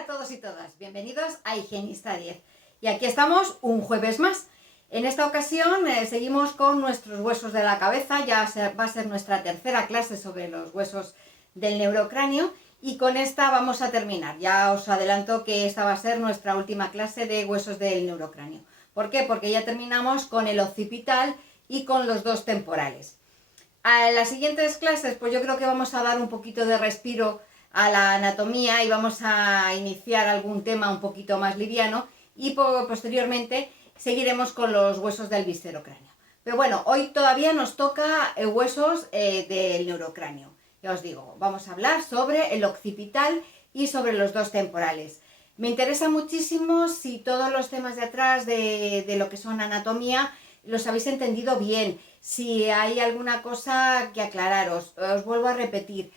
Hola a todos y todas, bienvenidos a Higienista 10. Y aquí estamos un jueves más. En esta ocasión seguimos con nuestros huesos de la cabeza, va a ser nuestra tercera clase sobre los huesos del neurocráneo y con esta vamos a terminar. Ya os adelanto que esta va a ser nuestra última clase de huesos del neurocráneo. ¿Por qué? Porque ya terminamos con el occipital y con los dos temporales. A las siguientes clases pues yo creo que vamos a dar un poquito de respiro a la anatomía y vamos a iniciar algún tema un poquito más liviano y posteriormente seguiremos con los huesos del viscerocráneo. Pero bueno, hoy todavía nos toca huesos del neurocráneo. Ya os digo, vamos a hablar sobre el occipital y sobre los dos temporales. Me interesa muchísimo si todos los temas de atrás de lo que son anatomía los habéis entendido bien, si hay alguna cosa que aclararos. Os vuelvo a repetir.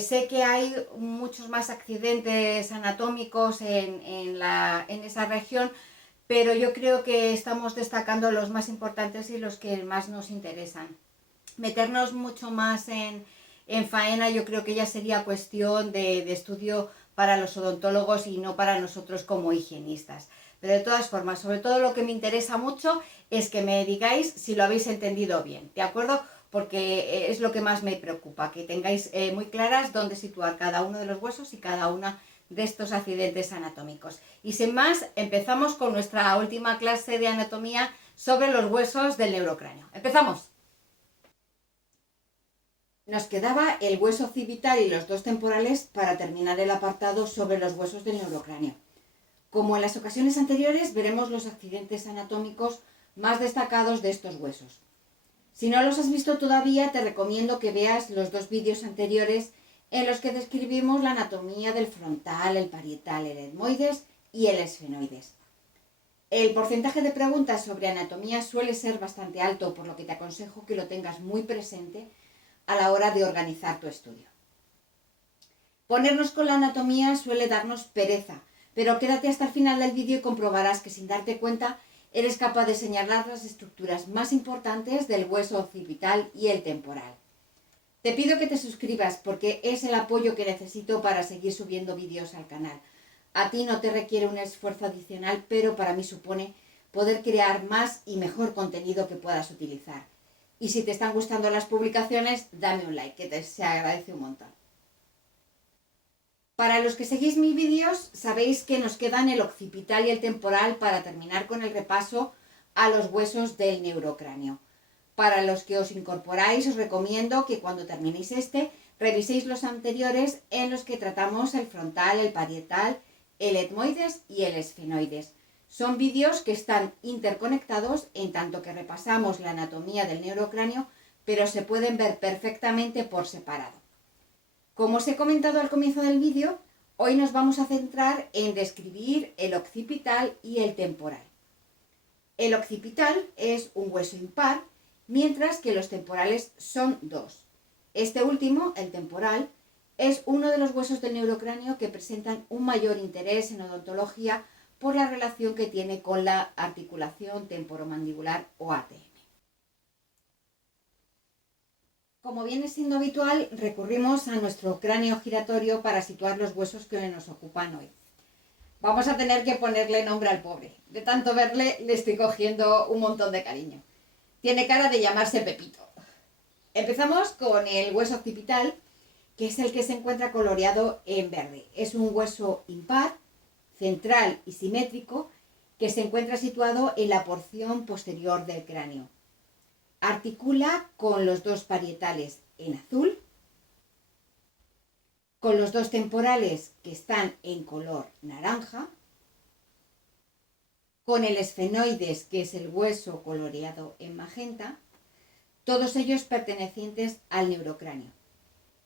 Sé que hay muchos más accidentes anatómicos en esa región, pero yo creo que estamos destacando los más importantes y los que más nos interesan. Meternos mucho más en faena yo creo que ya sería cuestión de estudio para los odontólogos y no para nosotros como higienistas. Pero de todas formas, sobre todo lo que me interesa mucho es que me digáis si lo habéis entendido bien, ¿de acuerdo? Porque es lo que más me preocupa, que tengáis muy claras dónde situar cada uno de los huesos y cada uno de estos accidentes anatómicos. Y sin más, empezamos con nuestra última clase de anatomía sobre los huesos del neurocráneo. ¡Empezamos! Nos quedaba el hueso occipital y los dos temporales para terminar el apartado sobre los huesos del neurocráneo. Como en las ocasiones anteriores, veremos los accidentes anatómicos más destacados de estos huesos. Si no los has visto todavía, te recomiendo que veas los dos vídeos anteriores en los que describimos la anatomía del frontal, el parietal, el etmoides y el esfenoides. El porcentaje de preguntas sobre anatomía suele ser bastante alto, por lo que te aconsejo que lo tengas muy presente a la hora de organizar tu estudio. Ponernos con la anatomía suele darnos pereza, pero quédate hasta el final del vídeo y comprobarás que sin darte cuenta eres capaz de señalar las estructuras más importantes del hueso occipital y el temporal. Te pido que te suscribas porque es el apoyo que necesito para seguir subiendo vídeos al canal. A ti no te requiere un esfuerzo adicional, pero para mí supone poder crear más y mejor contenido que puedas utilizar. Y si te están gustando las publicaciones, dame un like, que se agradece un montón. Para los que seguís mis vídeos, sabéis que nos quedan el occipital y el temporal para terminar con el repaso a los huesos del neurocráneo. Para los que os incorporáis, os recomiendo que cuando terminéis reviséis los anteriores en los que tratamos el frontal, el parietal, el etmoides y el esfenoides. Son vídeos que están interconectados en tanto que repasamos la anatomía del neurocráneo, pero se pueden ver perfectamente por separado. Como os he comentado al comienzo del vídeo, hoy nos vamos a centrar en describir el occipital y el temporal. El occipital es un hueso impar, mientras que los temporales son dos. Este último, el temporal, es uno de los huesos del neurocráneo que presentan un mayor interés en odontología por la relación que tiene con la articulación temporomandibular o ATM. Como viene siendo habitual, recurrimos a nuestro cráneo giratorio para situar los huesos que nos ocupan hoy. Vamos a tener que ponerle nombre al pobre. De tanto verle, le estoy cogiendo un montón de cariño. Tiene cara de llamarse Pepito. Empezamos con el hueso occipital, que es el que se encuentra coloreado en verde. Es un hueso impar, central y simétrico, que se encuentra situado en la porción posterior del cráneo. Articula con los dos parietales en azul, con los dos temporales que están en color naranja, con el esfenoides, que es el hueso coloreado en magenta, todos ellos pertenecientes al neurocráneo.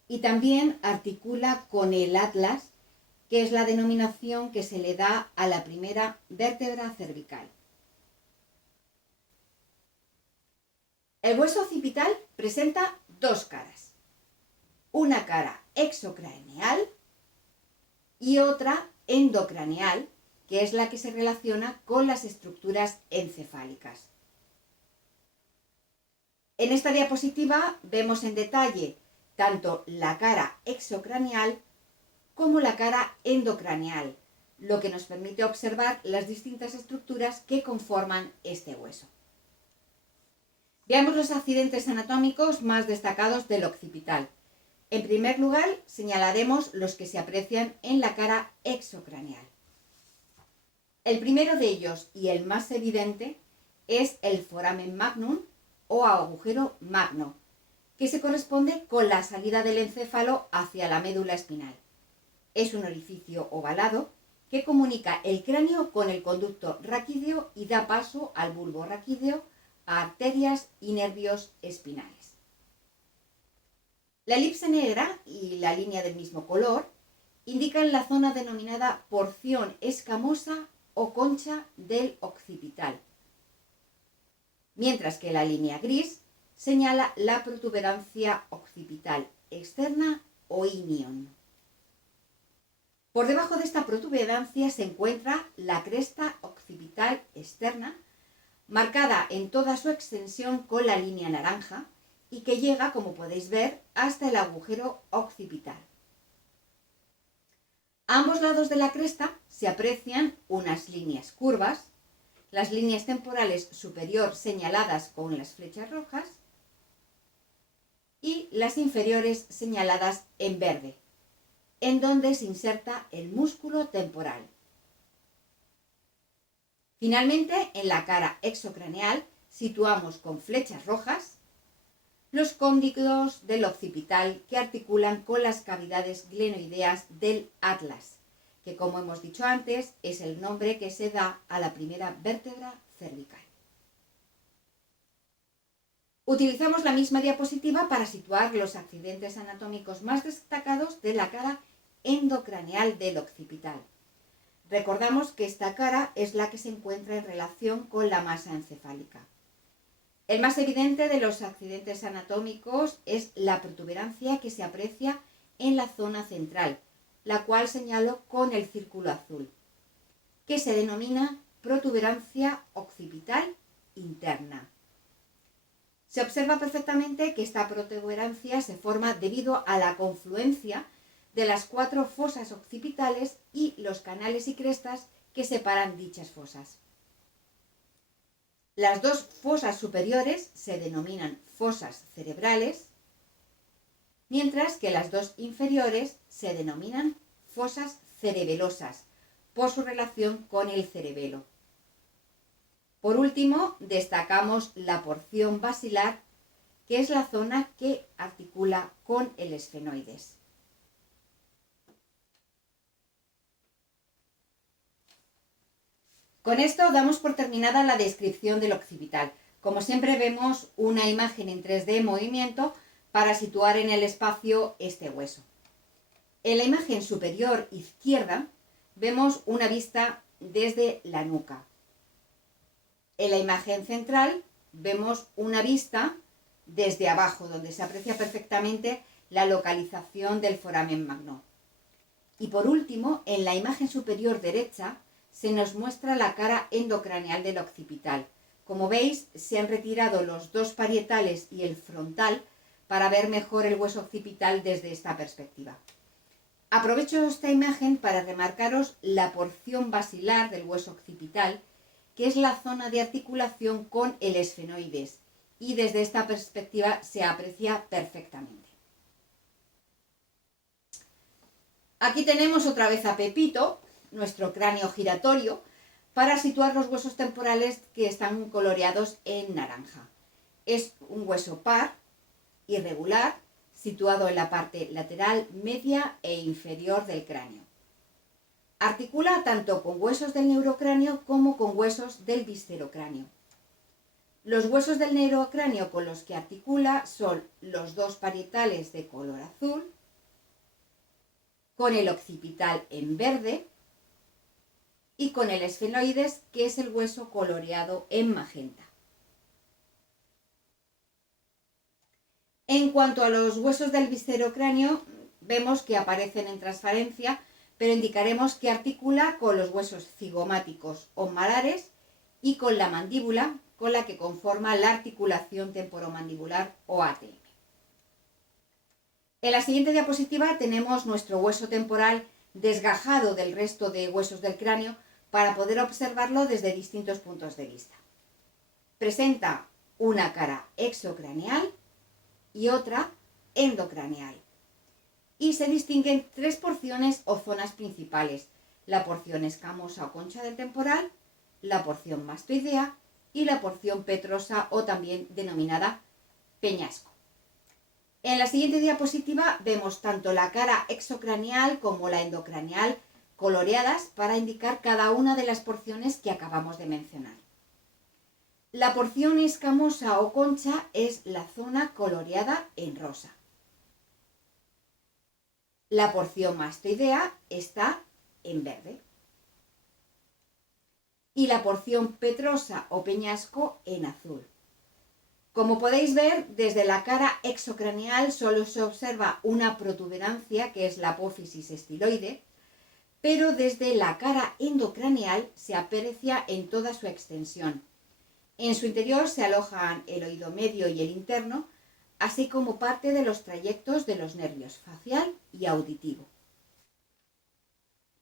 Y también articula con el atlas, que es la denominación que se le da a la primera vértebra cervical. El hueso occipital presenta dos caras, una cara exocraneal y otra endocraneal, que es la que se relaciona con las estructuras encefálicas. En esta diapositiva vemos en detalle tanto la cara exocraneal como la cara endocraneal, lo que nos permite observar las distintas estructuras que conforman este hueso. Veamos los accidentes anatómicos más destacados del occipital. En primer lugar, señalaremos los que se aprecian en la cara exocraneal. El primero de ellos, y el más evidente, es el foramen magnum o agujero magno, que se corresponde con la salida del encéfalo hacia la médula espinal. Es un orificio ovalado que comunica el cráneo con el conducto raquídeo y da paso al bulbo raquídeo, a arterias y nervios espinales. La elipse negra y la línea del mismo color indican la zona denominada porción escamosa o concha del occipital, mientras que la línea gris señala la protuberancia occipital externa o inion. Por debajo de esta protuberancia se encuentra la cresta occipital externa, marcada en toda su extensión con la línea naranja y que llega, como podéis ver, hasta el agujero occipital. A ambos lados de la cresta se aprecian unas líneas curvas, las líneas temporales superior señaladas con las flechas rojas y las inferiores señaladas en verde, en donde se inserta el músculo temporal. Finalmente, en la cara exocraneal situamos con flechas rojas los cóndilos del occipital que articulan con las cavidades glenoideas del atlas, que, como hemos dicho antes, es el nombre que se da a la primera vértebra cervical. Utilizamos la misma diapositiva para situar los accidentes anatómicos más destacados de la cara endocraneal del occipital. Recordamos que esta cara es la que se encuentra en relación con la masa encefálica. El más evidente de los accidentes anatómicos es la protuberancia que se aprecia en la zona central, la cual señalo con el círculo azul, que se denomina protuberancia occipital interna. Se observa perfectamente que esta protuberancia se forma debido a la confluencia de las 4 fosas occipitales y los canales y crestas que separan dichas fosas. Las 2 fosas superiores se denominan fosas cerebrales, mientras que las 2 inferiores se denominan fosas cerebelosas, por su relación con el cerebelo. Por último, destacamos la porción basilar, que es la zona que articula con el esfenoides. Con esto damos por terminada la descripción del occipital. Como siempre, vemos una imagen en 3D en movimiento para situar en el espacio este hueso. En la imagen superior izquierda vemos una vista desde la nuca. En la imagen central vemos una vista desde abajo, donde se aprecia perfectamente la localización del foramen magno. Y por último, en la imagen superior derecha se nos muestra la cara endocraneal del occipital. Como veis, se han retirado los 2 parietales y el frontal para ver mejor el hueso occipital desde esta perspectiva. Aprovecho esta imagen para remarcaros la porción basilar del hueso occipital, que es la zona de articulación con el esfenoides, y desde esta perspectiva se aprecia perfectamente. Aquí tenemos otra vez a Pepito, nuestro cráneo giratorio, para situar los huesos temporales que están coloreados en naranja. Es un hueso par, irregular, situado en la parte lateral, media e inferior del cráneo. Articula tanto con huesos del neurocráneo como con huesos del viscerocráneo. Los huesos del neurocráneo con los que articula son los 2 parietales de color azul, con el occipital en verde y con el esfenoides, que es el hueso coloreado en magenta. En cuanto a los huesos del viscerocráneo, vemos que aparecen en transparencia, pero indicaremos que articula con los huesos cigomáticos o malares y con la mandíbula, con la que conforma la articulación temporomandibular o ATM. En la siguiente diapositiva tenemos nuestro hueso temporal desgajado del resto de huesos del cráneo para poder observarlo desde distintos puntos de vista. Presenta una cara exocraneal y otra endocraneal. Y se distinguen tres porciones o zonas principales: la porción escamosa o concha del temporal, la porción mastoidea y la porción petrosa o también denominada peñasco. En la siguiente diapositiva vemos tanto la cara exocraneal como la endocraneal coloreadas para indicar cada una de las porciones que acabamos de mencionar. La porción escamosa o concha es la zona coloreada en rosa. La porción mastoidea está en verde. Y la porción petrosa o peñasco en azul. Como podéis ver, desde la cara exocraneal solo se observa una protuberancia, que es la apófisis estiloide, pero desde la cara endocraneal se aprecia en toda su extensión. En su interior se alojan el oído medio y el interno, así como parte de los trayectos de los nervios facial y auditivo.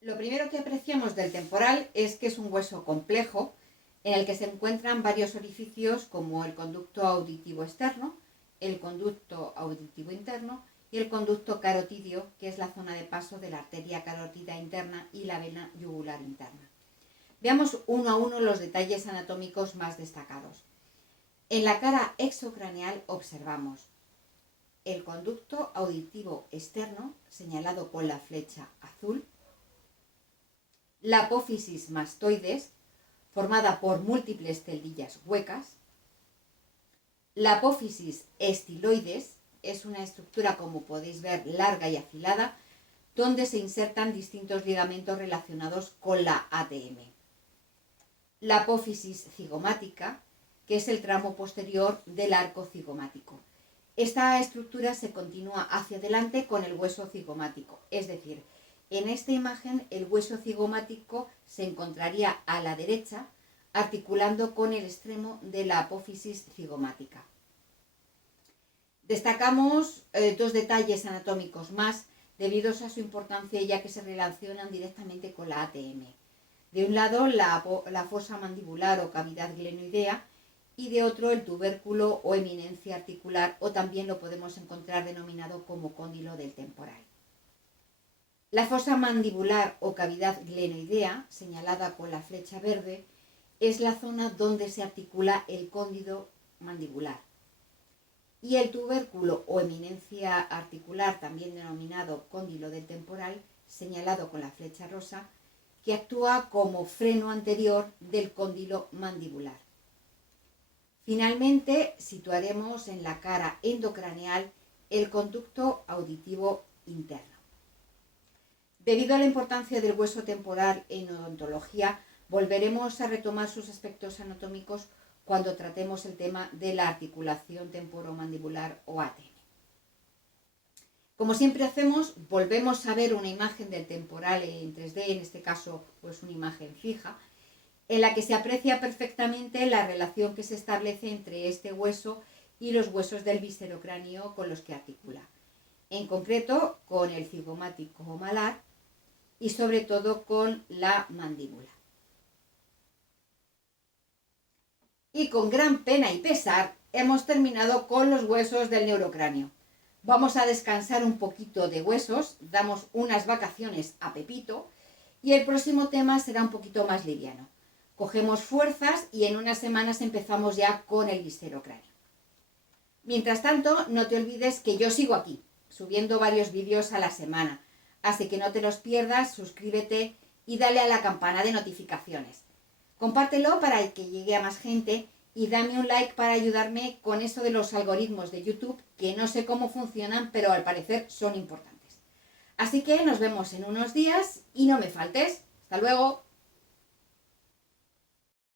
Lo primero que apreciamos del temporal es que es un hueso complejo en el que se encuentran varios orificios como el conducto auditivo externo, el conducto auditivo interno y el conducto carotidio, que es la zona de paso de la arteria carótida interna y la vena yugular interna. Veamos uno a uno los detalles anatómicos más destacados. En la cara exocraneal observamos el conducto auditivo externo, señalado con la flecha azul, la apófisis mastoides, formada por múltiples celdillas huecas, la apófisis estiloides, es una estructura, como podéis ver, larga y afilada, donde se insertan distintos ligamentos relacionados con la ATM. La apófisis cigomática, que es el tramo posterior del arco cigomático. Esta estructura se continúa hacia adelante con el hueso cigomático, es decir, en esta imagen el hueso cigomático se encontraría a la derecha, articulando con el extremo de la apófisis cigomática. Destacamos dos detalles anatómicos más debidos a su importancia, ya que se relacionan directamente con la ATM. De un lado la fosa mandibular o cavidad glenoidea y de otro el tubérculo o eminencia articular, o también lo podemos encontrar denominado como cóndilo del temporal. La fosa mandibular o cavidad glenoidea, señalada con la flecha verde, es la zona donde se articula el cóndilo mandibular. Y el tubérculo o eminencia articular, también denominado cóndilo del temporal, señalado con la flecha rosa, que actúa como freno anterior del cóndilo mandibular. Finalmente, situaremos en la cara endocraneal el conducto auditivo interno. Debido a la importancia del hueso temporal en odontología, volveremos a retomar sus aspectos anatómicos cuando tratemos el tema de la articulación temporomandibular o ATM. Como siempre hacemos, volvemos a ver una imagen del temporal en 3D, en este caso pues una imagen fija, en la que se aprecia perfectamente la relación que se establece entre este hueso y los huesos del viscerocráneo con los que articula, en concreto con el cigomático malar y sobre todo con la mandíbula. Y con gran pena y pesar hemos terminado con los huesos del neurocráneo. Vamos a descansar un poquito de huesos, damos unas vacaciones a Pepito y el próximo tema será un poquito más liviano. Cogemos fuerzas y en unas semanas empezamos ya con el viscerocráneo. Mientras tanto, no te olvides que yo sigo aquí, subiendo varios vídeos a la semana, así que no te los pierdas, suscríbete y dale a la campana de notificaciones. Compártelo para que llegue a más gente y dame un like para ayudarme con eso de los algoritmos de YouTube, que no sé cómo funcionan, pero al parecer son importantes. Así que nos vemos en unos días y no me faltes. ¡Hasta luego!